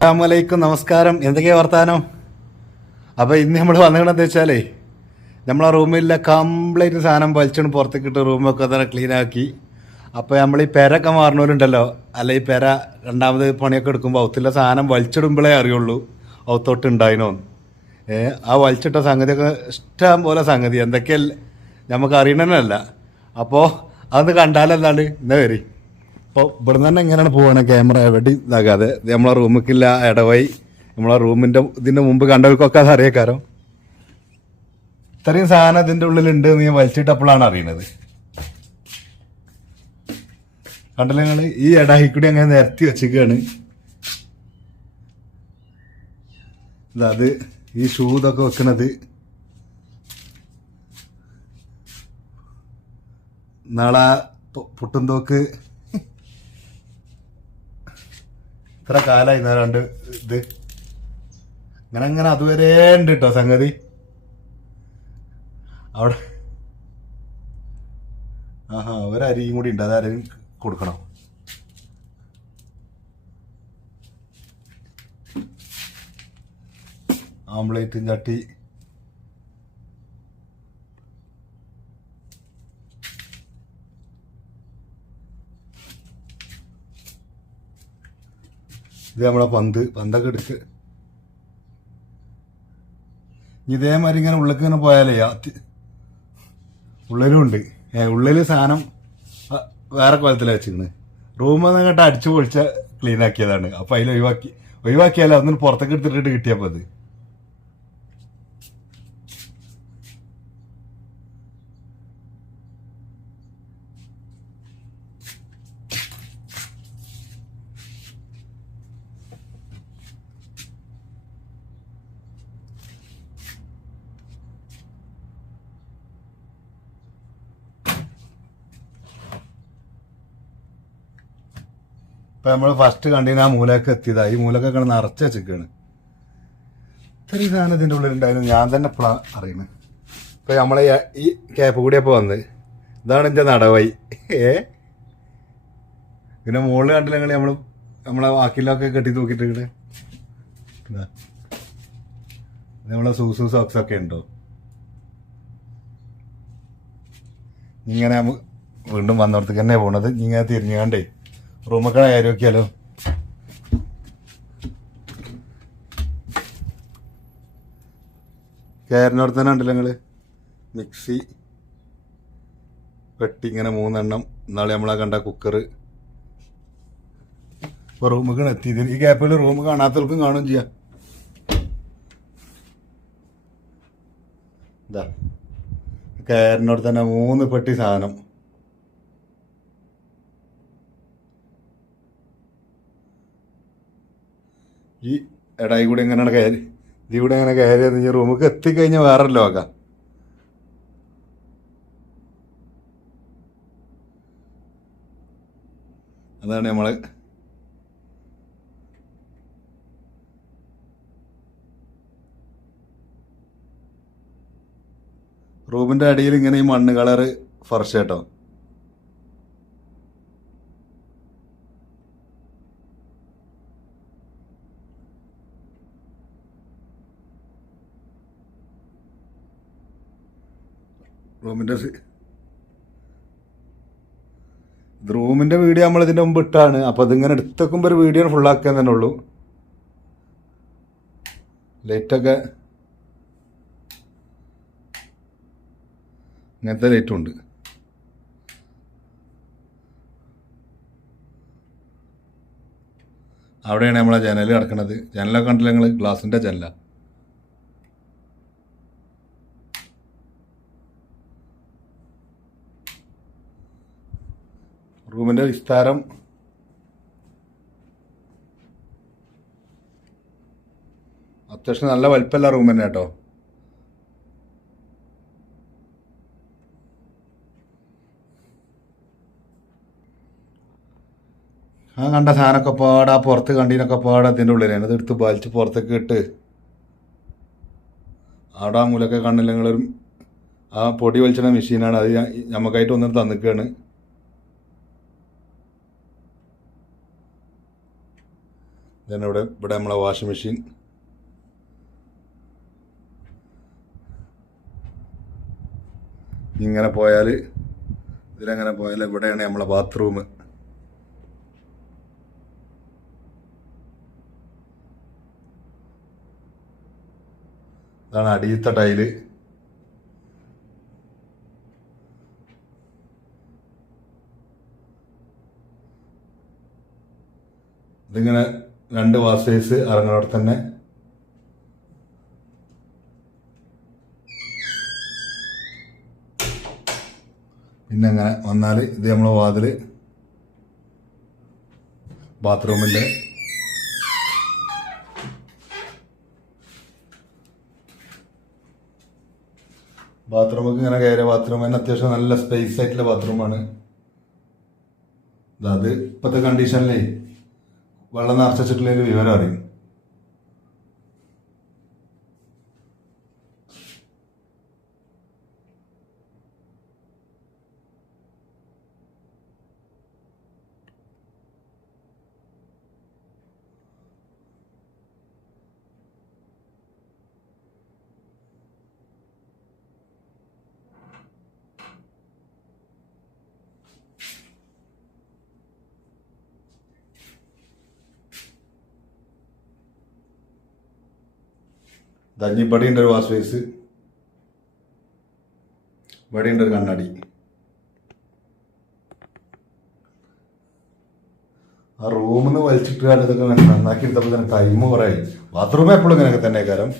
അസ്സലാമലൈക്കും, നമസ്കാരം. എന്തൊക്കെയാ വർത്താനം? അപ്പോൾ ഇന്ന് നമ്മൾ വന്നിട്ടുണ്ടെന്ന് വെച്ചാലേ നമ്മളെ റൂമിലെ കംപ്ലീറ്റ് സാധനം വലിച്ചുകൊണ്ട് പുറത്തേക്ക് ഇട്ട് റൂമൊക്കെ തന്നെ ക്ലീനാക്കി. അപ്പോൾ നമ്മൾ ഈ പെരൊക്കെ മാറണവരുണ്ടല്ലോ, അല്ല ഈ പെര രണ്ടാമത് പണിയൊക്കെ എടുക്കുമ്പോൾ ഔത്തിലെ സാധനം വലിച്ചിടുമ്പോഴേ അറിയുള്ളൂ ഔത്തോട്ട് ഉണ്ടായിനോന്ന്. ആ വലിച്ചിട്ട സംഗതിയൊക്കെ ഇഷ്ടം പോലെ സംഗതി എന്തൊക്കെയല്ല നമുക്ക് അറിയണമെന്നല്ല. അപ്പോൾ അതൊന്ന് കണ്ടാലെന്താണ് ഇന്ന വരി. അപ്പോൾ ഇവിടെ തന്നെ എങ്ങനെയാണ് പോവാണ്, ക്യാമറ എവിടെ ഇതാകാതെ. നമ്മളെ റൂമിക്കില്ല ഇടവഴി, നമ്മളെ റൂമിൻ്റെ ഇതിൻ്റെ മുമ്പ് കണ്ടവർക്കൊക്കെ അത് അറിയാക്കാരോ. ഇത്രയും സാധനം ഇതിൻ്റെ ഉള്ളിലുണ്ട് എന്ന് ഞാൻ വലിച്ചിട്ടപ്പോഴാണ് അറിയണത്. കണ്ടല്ലോ നിങ്ങൾ, ഈ ഇടഹിക്കൂടി അങ്ങനെ നിരത്തി വെച്ചിരിക്കുകയാണ്. അത് ഈ ഷൂ ഇതൊക്കെ വെക്കണത് നാളെ പുട്ടുംതോക്ക് ഇത്ര കാലമായി രണ്ട് ഇത് അങ്ങനെ അങ്ങനെ അതുവരെ ഉണ്ട് കേട്ടോ സംഗതി. അവിടെ ഒരരിയും കൂടി ഉണ്ട്, അതാരും കൊടുക്കണം. ആംപ്ലേറ്റും ചട്ടി ഇത് നമ്മളെ പന്തൊക്കെ എടുത്ത് ഇതേമാതിരി ഇങ്ങനെ ഉള്ളിലേക്ക് ഇങ്ങനെ പോയാലേ ഉള്ളിലും ഉണ്ട്. ഉള്ളിൽ സാധനം വേറെ കോലത്തിലാണ് വെച്ചിരുന്നത്. റൂമിൽ നിന്ന് കേട്ട് അടിച്ചു പൊളിച്ച ക്ലീൻ ആക്കിയതാണ്. അപ്പം അതിൽ ഒഴിവാക്കിയാലോ അതൊന്നും പുറത്തേക്ക് എടുത്തിട്ട് കിട്ടിയപ്പോൾ അത് ഇപ്പം നമ്മൾ ഫസ്റ്റ് കണ്ടിന് ആ മൂലയൊക്കെ എത്തിയതാ. ഈ മൂലൊക്കെ കിടന്ന് നിറച്ച് വെച്ചിരിക്കുകയാണ്. ഇത്രയും സാധനം ഇതിൻ്റെ ഉള്ളിലുണ്ടായിരുന്നു, ഞാൻ തന്നെ ഇപ്പോഴാണ് അറിയുന്നത്. ഇപ്പം നമ്മളെ ഈ ക്യാപ്പ് കൂടിയപ്പോൾ വന്ന് ഇതാണ് എൻ്റെ നടവായി. പിന്നെ മുകളിൽ കണ്ടില്ല ഞങ്ങൾ നമ്മളെ വാക്കിലൊക്കെ കെട്ടി തൂക്കിയിട്ട് ഇവിടെ നമ്മളെ സോക്സൊക്കെ ഉണ്ടോ. ഇങ്ങനെ വീണ്ടും വന്നിടത്തേക്ക് തന്നെ പോണത്. ഇങ്ങനെ തിരിഞ്ഞാണ്ടേ റൂമൊക്കെ ആരോഗ്യാലോ. കയറിനോട് തന്നെ ഉണ്ടല്ലോ ഞങ്ങള് മിക്സി പെട്ടി ഇങ്ങനെ 3 എണ്ണം. നാളെ നമ്മളെ കണ്ട കുക്കർ. ഇപ്പൊ റൂമൊക്കെ എത്തി. ഈ ഗ്യാപ്പിൽ റൂം കാണാത്തവർക്കും കാണുകയും ചെയ്യാം. ഇതാ കയറിനോട് തന്നെ 3 പെട്ടി സാധനം. ഈ ഇടയിൽ കൂടെ എങ്ങനെയാണ് കയറി, ഇതിൽ കൂടെ എങ്ങനെ കയറിയത് ഈ റൂമിലേക്ക് എത്തിക്കഴിഞ്ഞാൽ വേറല്ലോ ആക്കാം. അതാണ് നമ്മള് റൂമിൻ്റെ അടിയിൽ ഇങ്ങനെ ഈ മണ്ണ് കളറ് ഫർഷ് കേട്ടോ. റൂമിൻ്റെ വീഡിയോ നമ്മൾ ഇതിൻ്റെ മുമ്പ് ഇട്ടാണ്. അപ്പോൾ അതിങ്ങനെ എടുത്തേക്കുമ്പോൾ ഒരു വീഡിയോ ഫുള്ളാക്കാൻ തന്നെ ഉള്ളൂ. ലൈറ്റൊക്കെ ഇങ്ങനത്തെ ലൈറ്റും ഉണ്ട്. അവിടെയാണ് നമ്മളെ ജനൽ കിടക്കണത്. ജനലൊക്കെ കണ്ടില്ല ഞങ്ങൾ, ഗ്ലാസിൻ്റെ ജനല. റൂമിൻ്റെ വിസ്താരം അത്യാവശ്യം നല്ല വലിപ്പമല്ല റൂം തന്നെ കേട്ടോ. ആ കണ്ട സാധനമൊക്കെ പാടാ പുറത്ത് കണ്ടീനൊക്കെ പാടാ അതിൻ്റെ ഉള്ളിലാണ്. അത് എടുത്ത് വലിച്ച് പുറത്തേക്ക് ഇട്ട് അവിടെ ആ മൂലൊക്കെ കണ്ടില്ല നിങ്ങളൊരു ആ പൊടി വലിച്ചിടുന്ന മെഷീനാണ്. അത് നമുക്കായിട്ട് ഒന്നും തന്നിക്കുകയാണ്. then ഇവിടെ നമ്മളെ വാഷിംഗ് മെഷീൻ. ഇങ്ങനെ പോയാൽ ഇതിലങ്ങനെ പോയാൽ ഇവിടെയാണ് നമ്മളെ ബാത്റൂം. ഇതാണ് അടിയത്തെ ടൈല്. ഇതിങ്ങനെ 2 വാസേഴ്സ് ഇറങ്ങുന്നവിടെ തന്നെ. പിന്നെ അങ്ങനെ വന്നാൽ ഇത് നമ്മളെ വാതില് ബാത്റൂമിൻ്റെ. ബാത്റൂമൊക്കെ ഇങ്ങനെ കയറിയ ബാത്റൂം തന്നെ അത്യാവശ്യം നല്ല സ്പേസ് ആയിട്ടുള്ള ബാത്റൂമാണ്. അത് ഇപ്പോഴത്തെ കണ്ടീഷനിലേ വെള്ളം നിറച്ചിട്ടുള്ളൊരു വിവരം അറിയും. ഇവിടെ ഉണ്ട് ഒരു വാഷ് ബേസ്, ഇവിടെ ഉണ്ട് ഒരു കണ്ണാടി. ആ റൂമിൽ നിന്ന് വലിച്ചിട്ട് ഇതൊക്കെ നന്നാക്കി എടുത്തപ്പോൾ തന്നെ ടൈം കുറേ ആയി. ബാത്റൂം എപ്പോഴും ഇങ്ങനെയൊക്കെ തന്നെ കാരം.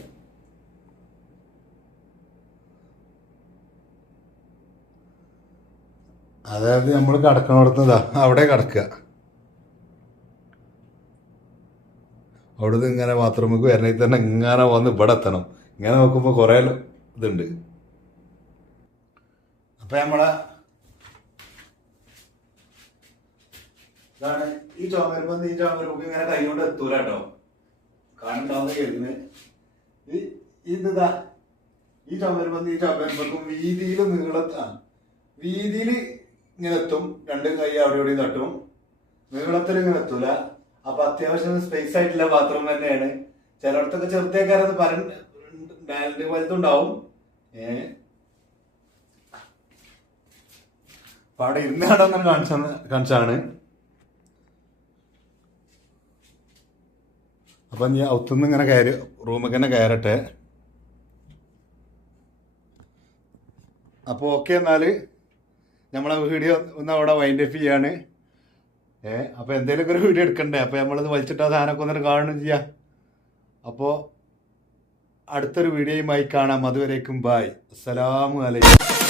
അതായത് നമ്മൾ കിടക്കണോടത്തുന്നതാ അവിടെ കിടക്കുക. അവിടുന്ന് ഇങ്ങനെ ബാത്റൂമിലേക്ക് വരണമെങ്കിൽ തന്നെ ഇങ്ങനെ വന്ന് ഇവിടെ എത്തണം. ഇങ്ങനെ നോക്കുമ്പോൾ കുറേ ഇതുണ്ട്. അപ്പം നമ്മളെ ഇതാണ് ഈ ചോമരുമ്പ്. ഈ ചോമരുമ്പ് ഇങ്ങനെ കൈ കൊണ്ട് എത്തൂല കേട്ടോ, കാണുണ്ടാവുന്ന കേൾക്കുന്നത്. ഇതാ ഈ ചോമരുമ്പ്. ഈ ചോമരുമ്പക്കും വീതിയിൽ വീതിയിൽ ഇങ്ങനെ എത്തും. 2 കൈ അവിടെ എവിടെയും തട്ടും. നീളത്തിൽ ഇങ്ങനെ എത്തൂല. അപ്പൊ അത്യാവശ്യം സ്പേസ് ആയിട്ടുള്ള ബാത്റൂം തന്നെയാണ്. ചിലയിടത്തൊക്കെ ചെറുതേക്കാരത് ഡാലിന്റെ പോലത്തുണ്ടാവും. അപ്പൊ അവിടെ ഇരുന്ന് കടന്ന് കാണിച്ചാണ്. അപ്പൊ ഞാൻ ഒത്തുനിന്ന് ഇങ്ങനെ കയറി റൂമിൽ തന്നെ കയറട്ടെ. അപ്പോൾ ഓക്കെ, എന്നാൽ നമ്മളെ വീഡിയോ ഒന്ന് അവിടെ വൈൻഡ് അപ്പ് ചെയ്യാണ്. അപ്പോൾ എന്തെങ്കിലുമൊക്കെ ഒരു വീഡിയോ എടുക്കണ്ടേ. അപ്പോൾ നമ്മളത് വലിച്ചിട്ട് ആ സാധനമൊക്കെ ഒന്നിട്ട് കാണുകയും ചെയ്യാം. അപ്പോൾ അടുത്തൊരു വീഡിയോയുമായി കാണാം. അതുവരേക്കും ബായ്. അസ്സലാമു അലൈക്കും.